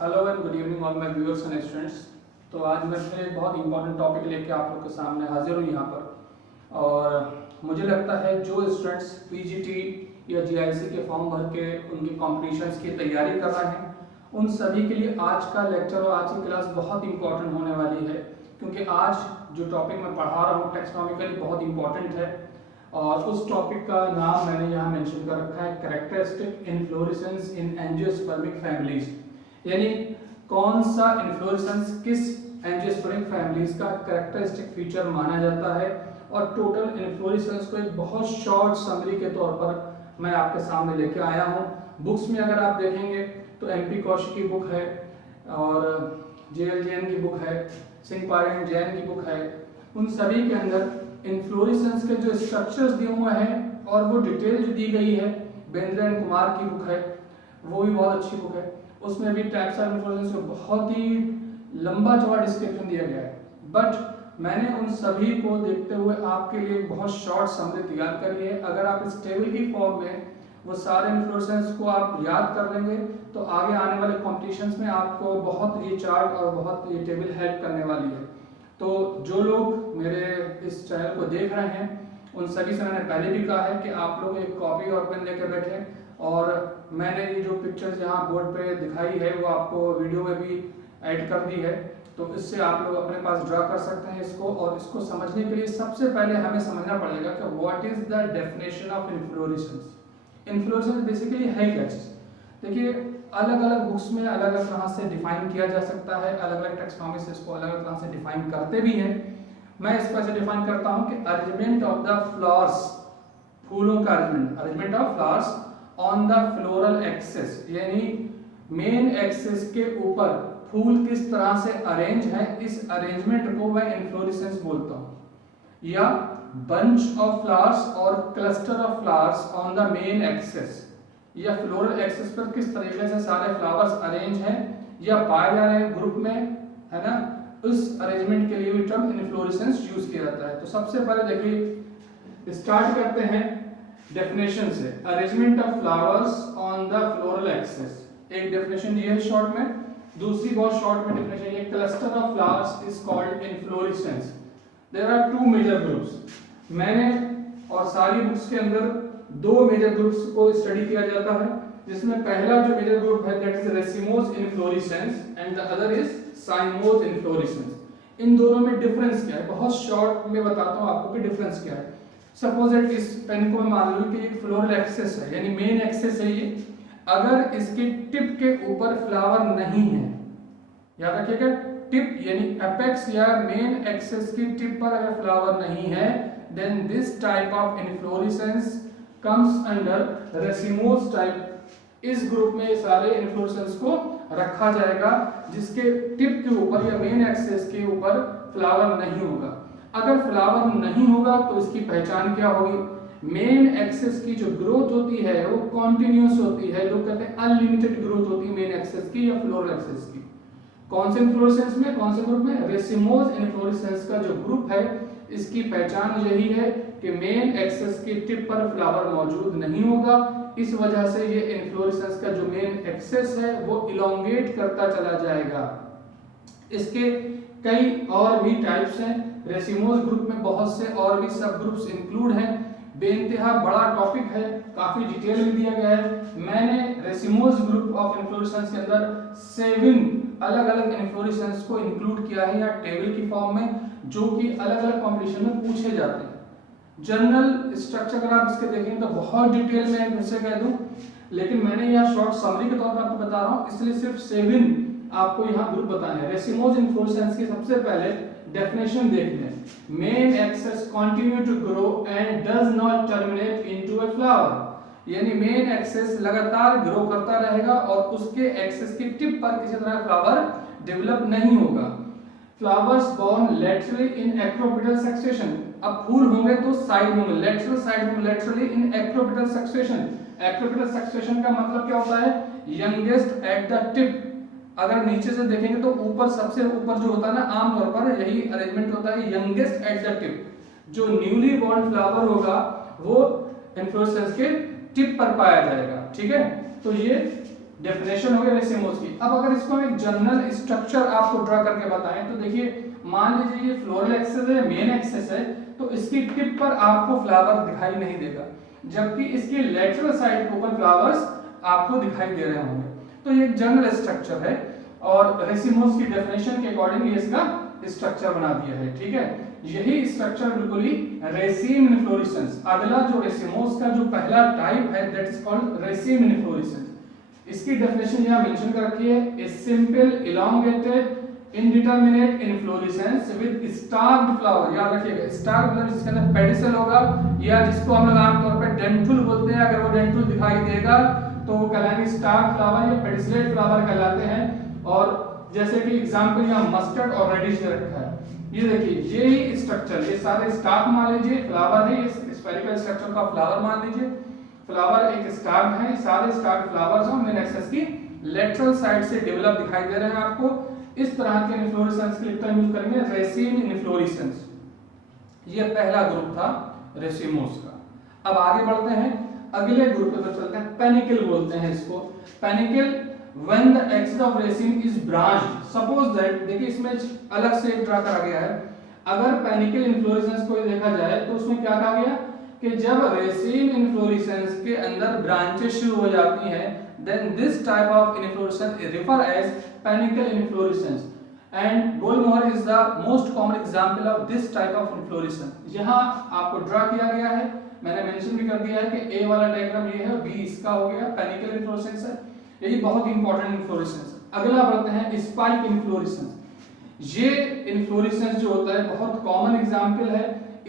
Hello and good evening all my viewers and students. तो आज मैं फिर एक बहुत इंपॉर्टेंट टॉपिक लेके आप लोग के सामने हाजिर हूँ यहाँ पर। और मुझे लगता है जो स्टूडेंट्स पीजीटी या जीआईसी के फॉर्म भर के उनके कॉम्पिटिशन्स की तैयारी कर रहे हैं उन सभी के लिए आज का लेक्चर और आज की क्लास बहुत इंपॉर्टेंट होने वाली है, क्योंकि आज जो टॉपिक मैं पढ़ा रहा हूँ टेक्सोनॉमिकली बहुत इंपॉर्टेंट है। और उस टॉपिक का नाम मैंने यहाँ मेंशन कर रखा है, कैरेक्टरिस्टिक इन्फ्लोरेसेंस इन एंजियोस्पर्मिक फैमिलीज। यानी कौन सा इन्फ्लोरेसेंस किस एंजियोस्पर्मिक फैमिलीज का कैरेक्टरिस्टिक फीचर माना जाता है। और टोटल इन्फ्लोरेसेंस को एक बहुत शॉर्ट समरी के तौर पर मैं आपके सामने लेके आया हूँ। बुक्स में अगर आप देखेंगे तो एमपी कौशिक की बुक है और जेएल जैन की बुक है, सिंह पारेन जैन की बुक है। उन सभी के अंदर इन्फ्लोरेसेंस के जो स्ट्रक्चर्स दिए हुए हैं और वो डिटेल जो दी गई है, बेंद्रेन कुमार की बुक है, वो भी बहुत अच्छी बुक है। उसमें भी टाइप्स ऑफ इन्फ्लोरेसेंस को बहुत ही लंबा चौड़ा डिस्क्रिप्शन दिया गया है। बट मैंने उन सभी को देखते हुए आपके लिए बहुत शॉर्ट समरी तैयार करी है। अगर आप इस टेबल की फॉर्म में वो सारे इन्फ्लोरेसेंस को आप याद कर लेंगे तो आगे आने वाले कॉम्पिटिशन्स में आपको बहुत ये चार्ट और बहुत ये टेबल हेल्प करने वाली है। तो जो लोग मेरे इस चैनल को देख रहे हैं उन सभी से मैंने पहले भी कहा है कि आप लोग एक कॉपी और पेन लेकर बैठे। और मैंने ये जो पिक्चर्स यहाँ बोर्ड पे दिखाई है वो आपको वीडियो में भी ऐड कर दी है, तो इससे आप लोग अपने पास ड्रा कर सकते हैं इसको। और इसको समझने के लिए सबसे पहले हमें समझना पड़ेगा कि what is the definition of inflorescence. Inflorescence basically है क्या चीज। देखिए, अलग अलग बुक्स में अलग अलग तरह से डिफाइन किया जा सकता है, अलग अलग टेक्सोनॉमी से इसको अलग अलग तरह से डिफाइन करते भी हैं। मैं इसको ऐसे डिफाइन करता हूं कि अरेंजमेंट ऑफ द फ्लावर्स, फूलों का arrangement of flowers on the floral axis, यानी मेन एक्सिस के ऊपर फूल किस तरह से अरेंज है, इस अरेंजमेंट को मैं इन्फ्लोरेसेंस बोलता हूं। या बंच ऑफ फ्लावर्स और cluster of flowers on the main axis, या फ्लोरल एक्सिस पर किस तरीके से सारे फ्लावर्स अरेंज हैं या पाए जा रहे हैं ग्रुप में, है ना। उस अरेंजमेंट के लिए भी टर्म इन्फ्लोरेसेंस यूज किया जाता है। तो सबसे पहले देखिए स्टार्ट करते हैं डेफिनेशन से। Arrangement of flowers on the floral axis, एक डेफिनेशन ये है शॉर्ट में। दूसरी बहुत शॉर्ट में डेफिनेशन ये, cluster of flowers is called inflorescence. There are two major groups. मैंने और सारी बुक्स के अंदर दो मेजर ग्रुप्स को स्टडी किया जाता है, जिसमें पहला जो मेजर ग्रुप है that is racemose inflorescence and the other is cymose inflorescence. इन दोनों में डिफरेंस क्या है, बहुत शॉर्ट में बताता हूं आपको कि डिफरेंस क्या है। सपोज दैट इस पेन को मैं मान लूं कि एक फ्लोरल एक्सिस है, यानी मेन एक्सिस है ये। अगर इसके टिप के ऊपर फ्लावर नहीं है, याद रखिएगा, टिप यानी एपेक्स या मेन एक्सिस की टिप पर अगर फ्लावर नहीं है, then this type of inflorescence comes under racemose type. इस ग्रुप में सारे इन्फ्लोरेसेंस को रखा जाएगा जिसके टिप के ऊपर या मेन एक्सिस के ऊपर फ्लावर नहीं होगा। अगर फ्लावर नहीं होगा तो इसकी पहचान क्या होगी, मेन एक्सिस की जो ग्रोथ होती है वो कॉन्टिन्यूअस होती है। लोग कहते हैं अनलिमिटेड ग्रोथ होती है मेन एक्सिस की या फ्लोरल एक्सिस की। कौन से इन्फ्लोरेसेंस में, कौन से ग्रुप में, रेसिमोस इन्फ्लोरेसेंस का जो ग्रुप है इसकी पहचान यही है कि मेन एक्सिस की टिप पर फ्लावर मौजूद नहीं होगा। इस वजह से ये इन्फ्लोरेसेंस का जो मेन एक्सिस है वो इलोंगेट करता चला जाएगा। इसके कई और भी टाइप्स हैं। रेसिमोस ग्रुप में बहुत से और भी सब ग्रुप्स इंक्लूड हैं। बेइंतहा बड़ा टॉपिक है, काफी डिटेल में दिया गया है। मैंने रेसिमोस ग्रुप ऑफ इन्फ्लोरेसेंस के अंदर 7 अलग अलग इन्फ्लोरेसेंस को इंक्लूड किया है या टेबल की फॉर्म में, जो कि अलग अलग कॉम्पिटिशन में पूछे जाते हैं। जनरल स्ट्रक्चर अगर आप इसके देखें तो बहुत डिटेल में फिर से कह दूं, लेकिन मैंने यहाँ शॉर्ट समरी के तौर पर आपको बता रहा हूँ, इसलिए सिर्फ 7 आपको यहाँ ग्रुप बताने हैं। रेसिमोस इन्फ्लोरेसेंस की सबसे पहले डेफिनेशन देख लें। Main axis continue to grow and does not terminate into a flower, यानी मेन एक्सिस लगातार ग्रो करता रहेगा और उसके एक्सिस की टिप पर किसी तरह फ्लावर डेवलप नहीं होगा। फ्लावर्स बोर्न लेटरली इन एक्रोपिटल सक्सेशन, अब फूल होंगे तो साइड में, लेटरल साइड में, लेटरली इन एक्रोपिटल सक्सेशन। एक्रोपिटल सक्सेशन का मतलब क्या होता है, यंगेस्ट एट द टिप। अगर नीचे से देखेंगे तो ऊपर, सबसे ऊपर जो होता है ना, आमतौर पर यही अरेंजमेंट होता है, यंगेस्ट एट द टिप। जो न्यूली बॉर्न फ्लावर होगा वो इन्फ्लोरेसेंस के टिप पर पाया जाएगा, ठीक है। तो ये डेफिनेशन हो गया रेसिमोस की। अब अगर इसको हम एक जनरल स्ट्रक्चर आपको ड्रा करके बताएं तो देखिए, मान लीजिए ये फ्लोरल एक्सिस है, मेन एक्सिस है, तो इसकी टिप पर आपको फ्लावर दिखाई नहीं देगा, जबकि इसके लेटरल साइड के ऊपर फ्लावर्स आपको दिखाई दे रहे होंगे। तो ये एक जनरल स्ट्रक्चर है और रेसिमोस की डेफिनेशन के अकॉर्डिंग ये इसका स्ट्रक्चर बना दिया है। ठीक है, यही स्ट्रक्चर बिल्कुल ही रेसिम इन्फ्लोरेसेंस। अगला जो रेसिमोस का जो पहला टाइप है that is called raceme inflorescence. इसकी डेफिनेशन यहां मेंशन कर रखी है, a simple elongated indeterminate inflorescence with stalked flower. याद रखिएगा, स्टार्क मतलब जिसके अंदर पेडिसल होगा या जिसको हम लोग आमतौर पर डेंटुल बोलते हैं। अगर वो डेंटुल दिखाई देगा तो वो कहलाएंगे स्टार्क फ्लावर या पेडिसलेट फ्लावर कहलाते हैं। और जैसे कि एग्जांपल यहां मस्टर्ड और रेडिश दे रखा है, ये देखिए यही स्ट्रक्चर, ये सारे स्टार्क मान लीजिए, फ्लावर है, ये स्फेरिकल स्ट्रक्चर का फ्लावर मान लीजिए, फ्लावर एक स्टार्क है, सारे स्टार्क फ्लावर्स हैं मेन एक्सिस की लेटरल साइड से डेवलप दिखाई दे रहे हैं आपको। इस तरह के इन्फ्लोरेसेंस के लिए टर्म यूज करेंगे रेसिम इन्फ्लोरेसेंस। ये पहला ग्रुप था रेसिमोस का। अब आगे बढ़ते हैं, अगले ग्रुप पे चलते हैं, पेनिकल बोलते हैं इसको। Panicle when the axis of raceme is branched, suppose that, देखिए इसमें अलग से एक ड्रा करा गया है। अगर पेनिकल इन्फ्लोरेसेंस को देखा जाए तो उसमें क्या कहा गया कि जब रेसिम इन्फ्लोरेसेंस के अंदर ब्रांचेस शुरू हो जाती हैं, then this type of inflorescence is referred as panicle inflorescence and Goldmohr is the most common example of this type of inflorescence। यहाँ आपको ड्रा किया गया है, मैंने मेंशन भी कर दिया है कि A वाला डायग्राम ये है, B इसका हो गया, पेनिकल इन्फ्लोरेसेंस है, यही बहुत इंपॉर्टेंट इन्फ्लोरेसेंस। अगला बढ़ते हैं स्पाइक इन्फ्लोरेसेंस। ये इन्फ्लोरेसेंस जो होता है बहुत कॉमन एग्जांपल है।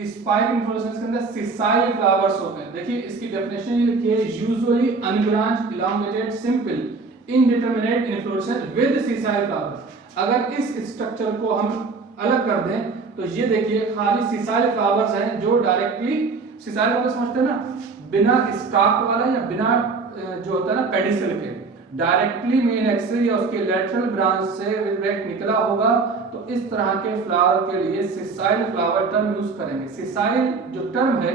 स्पाइक इन्फ्लोरेसेंस के अंदर सिसाइल फ्लावर्स होते हैं। देखिए इसकी डेफिनेशन ये लिखी है, usually unbranched elongated simple indeterminate inflorescence with sessile flower. अगर इस स्ट्रक्चर को हम अलग कर दें तो ये देखिए खाली सिसाइल फ्लावर्स हैं जो डायरेक्टली, सिसाइल फ्लावर समझते हैं ना, बिना स्टॉक वाला या बिना जो होता है ना पेडिसल के, डायरेक्टली मेन एक्सिस या उसके लेटरल ब्रांच से डायरेक्ट निकला होगा, तो इस तरह के फ्लावर के लिए सिसाइल फ्लावर टर्म यूज करेंगे। सिसाइल जो टर्म है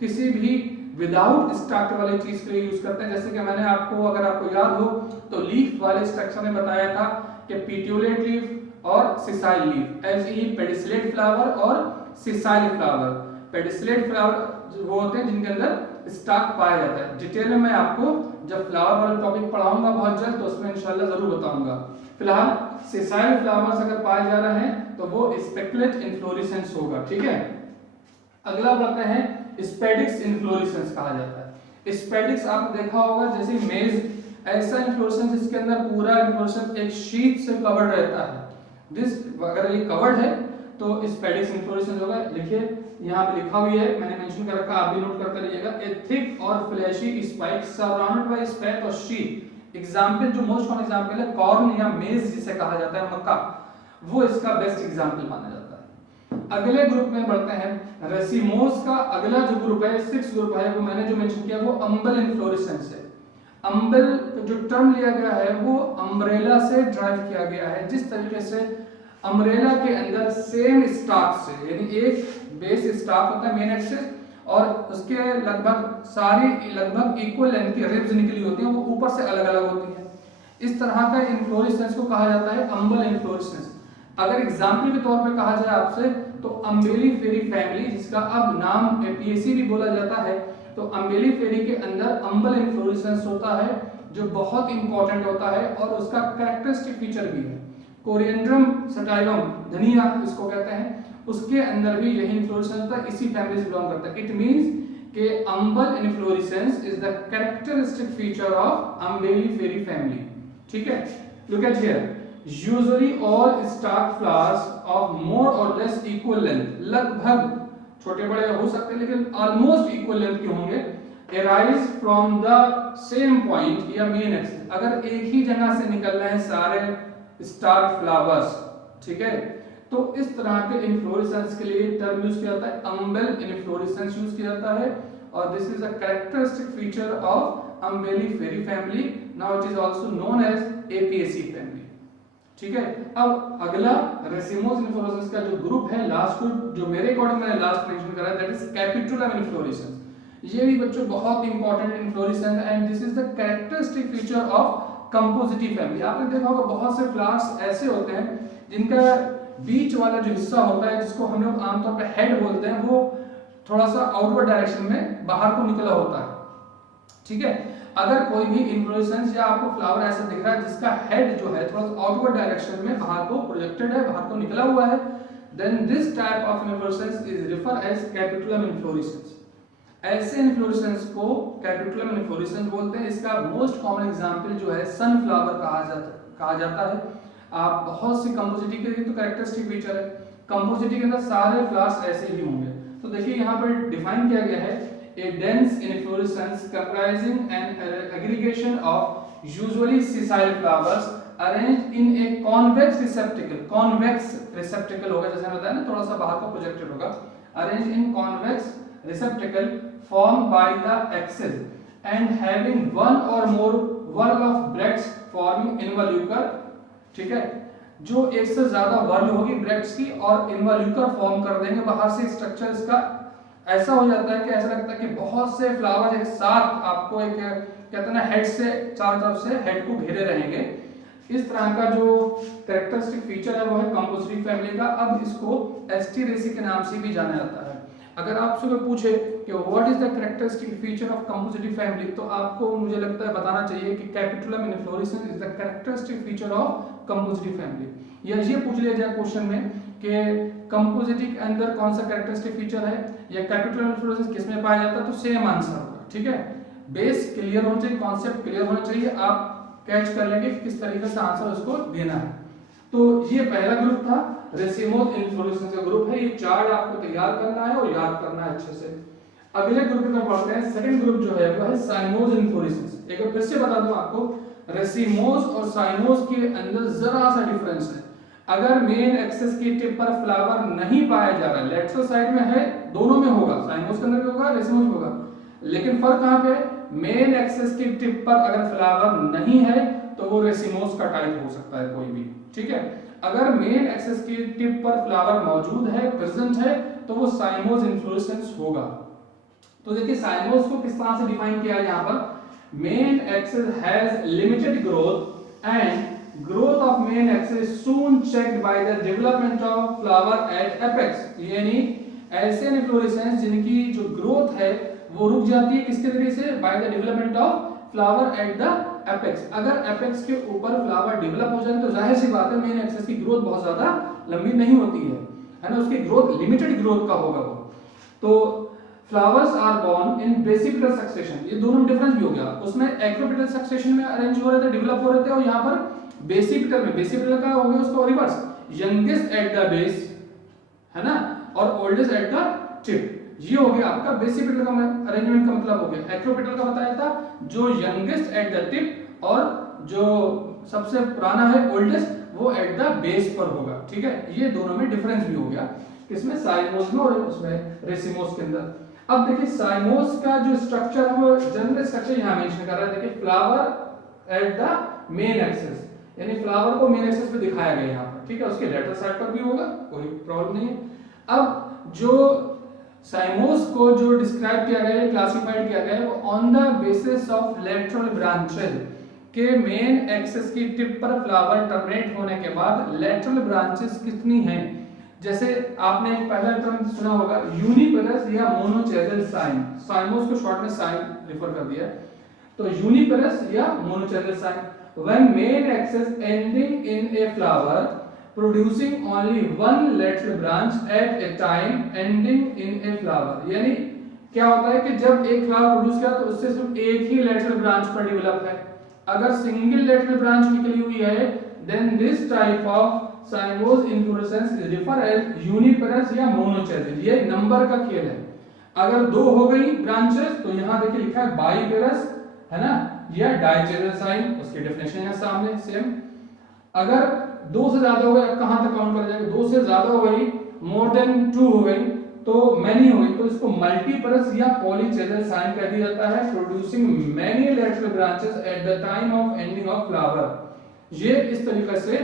किसी भी विदाउट स्टॉक वाली चीज के लिए यूज करते हैं। जैसे कि मैंने आपको, अगर आपको याद हो तो लीफ वाले स्ट्रक्चर में बताया था कि पेटियोलेट लीफ और सिसाइल लीफ, ऐसे ही पेडिसलेट फ्लावर और सिसाइल फ्लावर। पेडिसलेट फ्लावर वो होते हैं जिनके अंदर स्टॉक पाया जाता है। डिटेल में मैं आपको जब फ्लावर वाला टॉपिक पढ़ाऊंगा बहुत जल्द तो उसमें इंशाल्लाह जरूर बताऊंगा। फिलहाल सिसाइल फ्लावर्स अगर पाए जा रहे हैं तो वो स्पेकुलेट इन्फ्लोरेसेंस होगा। ठीक है, अगला बढ़ते हैं स्पेडिक्स इन्फ्लोरेसेंस कहा जाता है। स्पेडिक्स आपने देखा होगा जैसे मेज, ऐसा इन्फ्लोरेसेंस जिसके अंदर पूरा इन्फ्लोरेसेंस एक शीट से कवर्ड रहता है। दिस अगर ये कवर्ड है तो स्पेडिक्स इन्फ्लोरेसेंस होगा। लिखिए यहाँ पे लिखा हुआ है, मैंने मेंशन कर रखा, आप भी नोट करते रहिएगा। ए थिक और fleshy spike surrounded by spathe और शीट। एग्जांपल जो मोस्ट कॉमन एग्जांपल है कॉर्न या मेज जिसे कहा जाता है, मक्का, वो इसका बेस्ट एग्जांपल माना जाता है। अगले ग्रुप में बढ़ते हैं रेसिमोस का। अगला जो ग्रुप है, 6 ग्रुप है, वो मैंने जो मेंशन किया वो अम्बल इन्फ्लोरेसेंस है। अम्बल जो टर्म लिया गया है वो अम्ब्रेला से ड्राइव किया गया है। जिस तरीके से अम्ब्रेला के अंदर सेम स्टॉक से, यानी एक बेस स्टॉक होता है मेन एक्सिस और उसके लगभग इक्वल लेंथ की रिब्स निकली होती हैं, वो ऊपर से अलग अलग होती हैं। इस तरह का इन्फ्लोरेसेंस को कहा जाता है अम्बल इन्फ्लोरेसेंस। अगर एग्जांपल के तौर पे कहा जाए आपसे तो अम्बेलिफेरी फैमिली, जिसका अब नाम एपीएसी भी बोला जाता है, तो अम्बेलिफेरी के अंदर अम्बल इन्फ्लोरेसेंस होता है जो बहुत इंपॉर्टेंट होता है और उसका कैरेक्टरिस्टिक फीचर भी है। कोरिएंड्रम सटाइवम, धनिया इसको कहते हैं, उसके अंदर भी यही इन्फ्लोरेसेंस होता है, इसी फैमिली से बिलोंग करता है। इट मींस कि अम्बल inflorescence is the characteristic feature of Umbelliferae family. ठीक है, look at here, usually all stock flowers of more और लेस इक्वल लेंथ, लगभग छोटे बड़े हो सकते हैं लेकिन ऑलमोस्ट इक्वल लेंथ के होंगे, arise from the same point या मेन एक्सिस। अगर एक ही जगह से निकल रहे हैं सारे स्टार फ्लावर्स, ठीक है, तो इस तरह के इन्फ्लोरेसेंस के लिए टर्म यूज किया जाता है अम्बेल इन्फ्लोरेसेंस यूज किया जाता है और this is a characteristic feature of Umbelliferae family. Now it is also known as Apiaceae family. ठीक है, अब अगला रेसिमोस इन्फ्लोरेसेंस का जो ग्रुप है, लास्ट ग्रुप जो मेरे अकॉर्डिंग मैंने लास्ट मेंशन करा है, दैट इज कैपिटुलम इन्फ्लोरेसेंस। ये भी बच्चों बहुत important inflorescence and this is the characteristic feature of Compositae family. आपने देखा होगा बहुत से फ्लावर्स ऐसे होते हैं जिनका बीच वाला जो हिस्सा होता है, जिसको हम लोग आमतौर पे हेड बोलते हैं, वो थोड़ा सा आउटवर्ड डायरेक्शन में बाहर को निकला होता है, ठीक है। अगर कोई भी इन्फ्लोरेसेंस या आपको फ्लावर ऐसा दिख रहा है जिसका हेड जो है थोड़ा सा आउटवर्ड डायरेक्शन में बाहर को प्रोजेक्टेड है, बाहर को निकला हुआ है, then this type of inflorescence is referred as capitulum inflorescence। ऐसे इन्फ्लोरेसेंस को कैपिटुलम इन्फ्लोरेसेंस बोलते हैं। इसका मोस्ट कॉमन एग्जांपल जो है सनफ्लावर कहा जाता है। आप बहुत सी कंपोजिटी के तो कैरेक्टरिस्टिक फीचर है, कंपोजिटी के अंदर सारे फ्लावर्स ऐसे ही होंगे। तो देखिए यहाँ पर डिफाइन किया गया है a dense inflorescence comprising an aggregation of usually sessile flowers arranged in a convex receptacle। convex receptacle होगा, जैसे मैंने बताया ना, थोड़ा सा बाहर को प्रोजेक्टेड होगा। arranged in convex receptacle formed by the axis and having one or more whorl of bracts forming involucre, ठीक है, जो एक से ज्यादा वर्ल होगी ब्रैक्ट्स की और इन्वॉल्यूकर फॉर्म कर देंगे बाहर से। स्ट्रक्चर इसका ऐसा हो जाता है कि ऐसा लगता है कि बहुत से फ्लावर्स एक साथ आपको एक कहते हैं ना हेड से चारों तरफ से हेड को घेरे रहेंगे। इस तरह का जो कैरेक्टरिस्टिक फीचर है वो है कंपोजिटिव फैमिली का। अब इसको एस्टेरेसी के नाम से भी जाना जाता है। अगर आपसे कोई पूछे कि what is the characteristic feature of Compositae family, तो आपको मुझे लगता है बताना चाहिए कि capitulum inflorescence is the characteristic feature of Compositae family. या ये पूछ लिया जाए क्वेश्चन में कि कंपोजिटिव के अंदर कौन सा कैरेक्टरिस्टिक फीचर है या कैपिटुलम इन्फ्लोरेसेंस किस में पाया जाता है, तो सेम आंसर होगा, ठीक है। बेस क्लियर होना चाहिए, कॉन्सेप्ट क्लियर होना चाहिए, आप कैच कर लेंगे किस तरीके से आंसर उसको देना है। तो ये पहला ग्रुप था, रेसिमोज इन्फ्लोरेसेंस का ग्रुप है। ये चार्ट आपको तैयार करना है और याद करना है अच्छे से। अगले ग्रुप में पढ़ते हैं, सेकंड ग्रुप जो है वो है साइमोज इन्फ्लोरेसेंस। एक बार फिर से बता दूं आपको, रेसिमोज और साइमोज के अंदर जरा सा डिफरेंस है। अगर मेन एक्सिस की टिप पर फ्लावर नहीं पाया जा रहा, लेटरल साइड में है, दोनों में होगा, साइमोज के अंदर भी होगा, रेसिमोज में होगा, लेकिन फर्क कहां पे है, मेन एक्सिस की टिप पर अगर फ्लावर नहीं है तो वो रेसिमोज का टाइप हो सकता है कोई भी, ठीक है। अगर मेन एक्सिस की टिप पर फ्लावर मौजूद है, प्रेजेंट है, तो वो साइमोज इन्फ्लोरेसेंस होगा। तो देखिए साइमोज को किस तरह से डिफाइन किया है यहाँ पर, main axis has limited growth and growth of main axis soon checked by the development of flower at apex। यानी ऐसे इन्फ्लोरेसेंस जिनकी जो ग्रोथ है वो रुक जाती है किसके जरिए से, by the development of flower at the apex. अगर एपेक्स के ऊपर फ्लावर डेवलप हो जाए तो जाहिर सी बात है मेन एक्सिस की ग्रोथ बहुत ज्यादा लंबी नहीं होती है ना, उसकी ग्रोथ लिमिटेड ग्रोथ का होगा वो। तो flowers are borne in basipetal succession, ये दोनों में डिफरेंस भी हो गया। उसमें एक्रोपिटल सक्सेशन में अरेंज हो रहे थे, डेवलप हो रहे थे, और यहाँ पर बेसिपिटल में, बेसिपिटल का हो गया उसको reverse, youngest at the base है ना और ओल्डेस्ट एट द टिप। ये हो गया आपका बेसिपिटल का अरेंजमेंट का मतलब हो गया। एक्रोपिटल का बताया था जो यंगेस्ट एट द टिप और जो सबसे पुराना है ओल्डेस्ट वो एट द बेस पर होगा, ठीक है। ये दोनों में डिफरेंस भी हो गया, किसमें, साइमोज में और उसमें रेसिमोज के अंदर। अब देखिए साइमोज का जो स्ट्रक्चर है वो जनरल स्ट्रक्चर यहाँ मेंशन कर रहा है। देखिए flower at the main axis, यानी फ्लावर को मेन एक्सिस पे दिखाया गया यहाँ पर, ठीक है। उसके लेटरल साइड पर भी होगा, कोई प्रॉब्लम नहीं है। अब जो साइमोज को जो डिस्क्राइब किया गया है, क्लासिफाइड किया गया है, वो on the basis of lateral branches के मेन एक्सिस की टिप पर फ्लावर टर्मिनेट होने के बाद लेटरल ब्रांचेस कितनी हैं। जैसे आपने एक पहला टर्म सुना होगा यूनिपेरस या मोनोचेरल साइन, साइमोज को शॉर्ट में साइन रेफर कर दिया, तो यूनिपेरस या मोनोचेरल sign. When main axis ending in a flower producing only one lateral branch at a time ending in a flower, यानी क्या होता है कि जब एक फ्लावर प्रोड्यूस किया तो उससे सिर्फ एक ही लेटरल ब्रांच पर डेवलप है। अगर सिंगल लेटरल ब्रांच निकली हुई है then this type of cymose inflorescence is referred as uniparous या monochasal। ये नंबर का खेल है। अगर दो हो गई ब्रांचेस तो यहाँ देखिए लिखा है बाइपेरस है ना, या डाइचेरल साइन, उसकी डेफिनेशन है सामने सेम। अगर दो से ज्यादा हो गए, अब कहां तक काउंट करा जाएगा, दो से ज्यादा हो गई, मोर देन टू हो गई, तो मैनी हो गई, तो इसको मल्टीपरस या पॉलीचेरल साइन कह दिया जाता है, producing many lateral branches at the time of ending of flower. ये इस तरीके से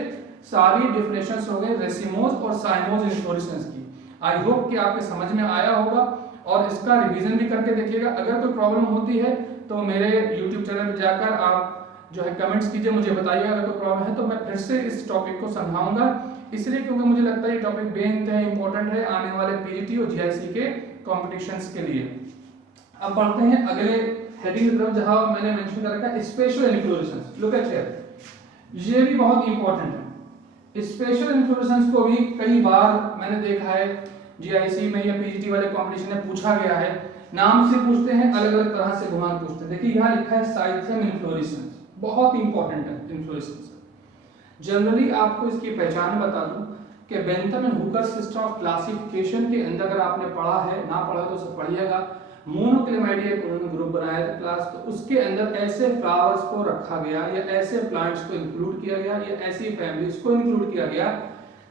सारी डेफिनेशंस हो गए रेसिमोज और साइमोज इन्फ्लोरेसेंस की। आई होप कि आपके समझ में आया होगा और इसका रिवीजन भी करके देखिएगा। अगर कोई प्रॉब्लम होती है तो मेरे YouTube चैनल पर जाकर आप जो है कमेंट्स कीजिए, मुझे बताइए अगर कोई प्रॉब्लम है तो मैं फिर से इस टॉपिक को समझाऊंगा, इसलिए क्योंकि मुझे लगता है ये टॉपिक बेहद इंपॉर्टेंट है आने वाले पीजीटी और जीआईसी के कॉम्पिटिशन्स के लिए। अब बढ़ते हैं अगले हेडिंग की तरफ जहां मैंने मेंशन कर रखा है special inflorescence. Look at here, ये भी बहुत इंपॉर्टेंट है। स्पेशल इन्फ्लोरेसेंस को भी कई बार मैंने देखा है जीआईसी में या पीजीटी वाले कॉम्पिटिशन में पूछा गया है, नाम से पूछते हैं, अलग अलग तरह से घुमा पूछते हैं। देखिए यहाँ लिखा है साइथियम इन्फ्लोरेसेंस, बहुत इंपॉर्टेंट है इन्फ्लोरेसेंस। जनरली आपको इसकी पहचान बता दूं कि Bentham and Hooker system of classification के अंदर अगर आपने पढ़ा है, ना पढ़ा तो उसे पढ़िएगा। मोनोक्लेमाइडिया का उन्होंने ग्रुप बनाया था क्लास, तो उसके अंदर ऐसे फ्लावर्स को रखा गया या ऐसे प्लांट्स को इंक्लूड किया गया या ऐसी फैमिलीज को इंक्लूड किया गया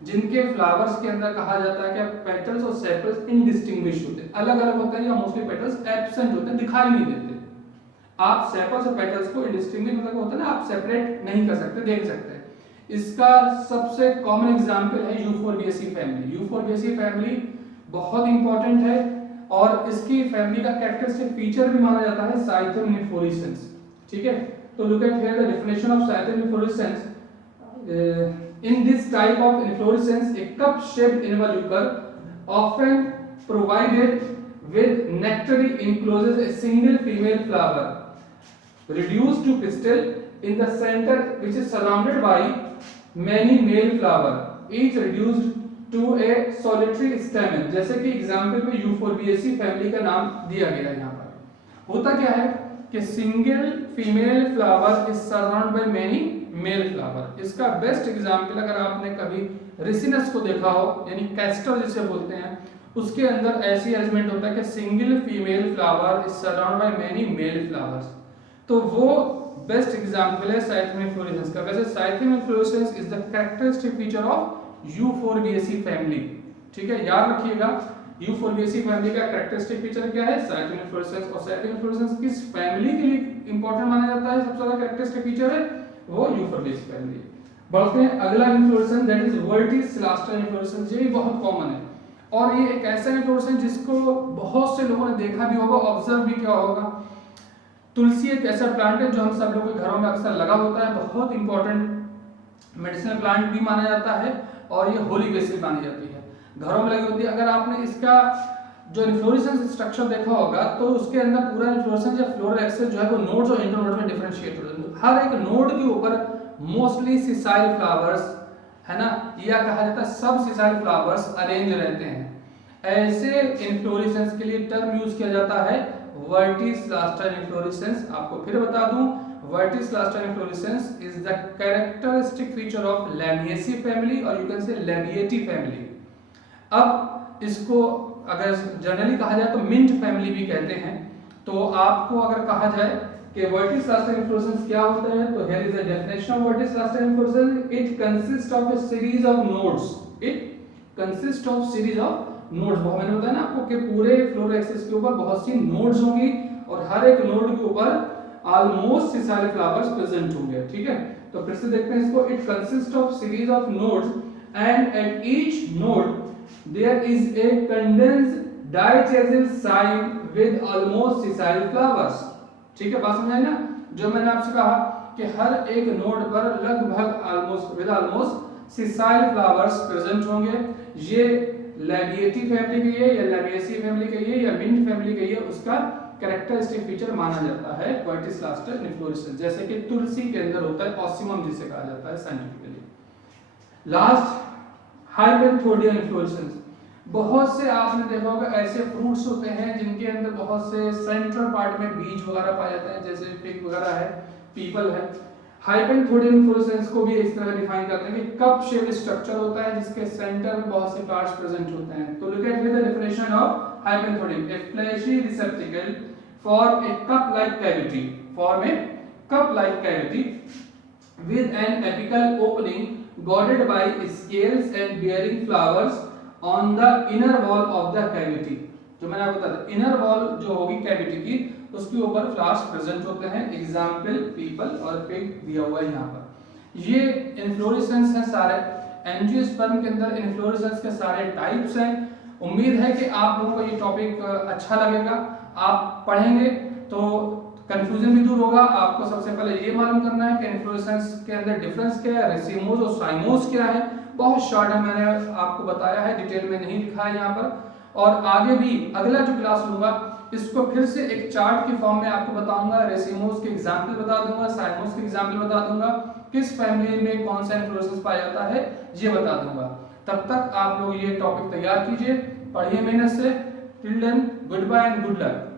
जिनके फ्लावर्स के अंदर कहा जाता है कि पेटल्स और सेपल्स इनडिस्टिंग्विश होते हैं, अलग अलग होते हैं या मोस्टली पेटल्स एब्सेंट होते हैं, दिखाई नहीं देते। आप सेपल्स और पेटल्स को इनडिस्टिंग्विश मतलब होता है ना, आप सेपरेट नहीं कर सकते, देख सकते हैं। इसका सबसे कॉमन एग्जांपल है यूफोरबिएसी फैमिली। यूफोरबिएसी फैमिली बहुत इंपॉर्टेंट है और इसकी फैमिली का कैरेक्टरिस्टिक फीचर भी माना जाता है साइथियम इन्फ्लोरेसेंस। ठीक है, तो look eight here the definition of cyathium inflorescence. In this type of inflorescence, a cup-shaped involucre, often provided with nectary, encloses a single female flower, reduced to pistil in the center, which is surrounded by many male flower, each reduced to a solitary stamen। जैसे कि example में Euphorbiaceae family का नाम दिया गया है। यहाँ पर होता क्या है कि single female flower is surround by many male flower. इसका बेस्ट एग्जांपल अगर आपने कभी रिसिनस को देखा हो, यानी कैस्टर जिसे बोलते हैं, उसके अंदर ऐसी अरेंजमेंट होता है कि single female flower is surround by many male flowers, तो वो बेस्ट एग्जांपल है साइथियम इन्फ्लोरेसेंस का। वैसे cyathium inflorescence is the characteristic feature of Euphorbiaceae family. ठीक है, याद रखिएगा यूफोरबिएसी फैमिली का कैरेक्टरिस्टिक फीचर क्या है, साइथियम इन्फ्लोरेसेंस। और साइथियम इन्फ्लोरेसेंस किस फैमिली के लिए इंपॉर्टेंट माना जाता है, सबसे ज्यादा कैरेक्टरिस्टिक फीचर है वो यूफोरबिएसी फैमिली। बढ़ते हैं अगला inflorescence, that is verticillaster inflorescence. ये भी बहुत कॉमन है और ये एक ऐसा इन्फ्लोरेसेंस जिसको बहुत से लोगों ने देखा भी होगा, ऑब्जर्व भी किया होगा। तुलसी एक ऐसा प्लांट है जो हम सब लोगों के घरों में अक्सर लगा होता है, बहुत इंपॉर्टेंट मेडिसिनल प्लांट भी माना जाता है और ये होली बेसिल मानी जाती है, घरों में लगी होती है। अगर आपने इसका जो इन्फ्लोरेसेंस स्ट्रक्चर देखा होगा तो उसके अंदर पूरा इन्फ्लोरेसेंस या फ्लोरल एक्सेस जो है वो नोड्स और इंटरनोड्स में डिफरेंशिएट होते हैं। हर एक नोड के ऊपर मोस्टली सिसाइल फ्लावर्स है ना, या कहा जाता है सब सिसाइल फ्लावर्स अरेंज रहते हैं। ऐसे इन्फ्लोरेसेंस के लिए टर्म यूज किया जाता है वर्टिसिलास्टर इन्फ्लोरेसेंस। आपको फिर बता दूं, verticillaster inflorescence is the characteristic feature of Lamiaceae family और you can say Labiatae family. अब इसको अगर जनरली कहा जाए तो मिंट फैमिली भी कहते हैं। तो आपको अगर कहा जाए कि वर्टिसिलास्टर इन्फ्लोरेसेंस क्या होता है, तो here is the definition of verticillaster inflorescence. It consist of a series of nodes. It consist of series of nodes. बहुत मैंने बताया ना आपको कि पूरे फ्लोरल एक्सिस के ऊपर बहुत सी नोड्स होंगी और हर एक नोड के ऊपर ऑलमोस्ट सिसाइल फ्लावर्स प्रेजेंट होंगे। ठीक है, तो फिर से देखते हैं इसको। It consist of series of nodes and at each node there is a condensed dichasal sign with almost sessile flowers। ठीक है, बात समझ आई ना। जो मैंने आपसे कहा कि हर एक नोड पर लगभग almost with almost sessile flowers present होंगे। ये लैमिएटी फैमिली के लिए या लैमिएसी फैमिली के लिए या मिंट फैमिली के लिए उसका कैरेक्टरिस्टिक फीचर माना जाता है वर्टिसिलास्टर इन्फ्लोरेसेंस, जैसे कि तुलसी के अंदर होता है ऑसिमम जिसे कहा जाता है साइंटिफिकली। Last हाइपेंथोडियन inflorescence. बहुत से आपने देखा होगा ऐसे फ्रूट्स होते हैं जिनके अंदर बहुत से सेंट्रल पार्ट में बीज वगैरह पाए जाते हैं, जैसे फिग वगैरह है, पीपल है। हाइपेंथोडियन इन्फ्लोरेसेंस को भी इस तरह डिफाइन करते हैं कि कप शेप स्ट्रक्चर होता है जिसके सेंटर में बहुत से पार्ट्स प्रेजेंट होते हैं। तो look at the definition of hypanthodium, a fleshy receptacle form a cup like cavity, form a cup like cavity with an apical opening guarded by scales and bearing flowers on the inner wall of the cavity। जो मैंने आपको बताया inner wall जो होगी cavity की उसके ऊपर flowers present होते हैं। एग्जांपल पीपल और फिग दिया हुआ है यहाँ पर। ये इन्फ्लोरेसेंस है सारे। एंजियोस्पर्म के अंदर इन्फ्लोरेसेंस के सारे टाइप्स हैं। उम्मीद है कि आप लोगों को ये टॉपिक अच्छा लगेगा, आप पढ़ेंगे तो कंफ्यूजन भी दूर होगा। आपको सबसे पहले ये मालूम करना है कि इन्फ्लोरेसेंस के अंदर डिफरेंस क्या है, रेसिमोज और साइमोज क्या है। बहुत शॉर्ट है, मैंने आपको बताया है, डिटेल में नहीं लिखा है यहाँ पर। और आगे भी अगला जो क्लास लूंगा इसको फिर से एक चार्ट के फॉर्म में आपको बताऊंगा, रेसिमोज के एग्जाम्पल बता दूंगा, साइमोज के एग्जाम्पल बता दूंगा, किस फैमिली में कौन सा इन्फ्लोरेसेंस पाया जाता है ये बता दूंगा। तब तक आप लोग ये टॉपिक तैयार कीजिए, पढ़िए मेहनत से। Till then goodbye and good luck.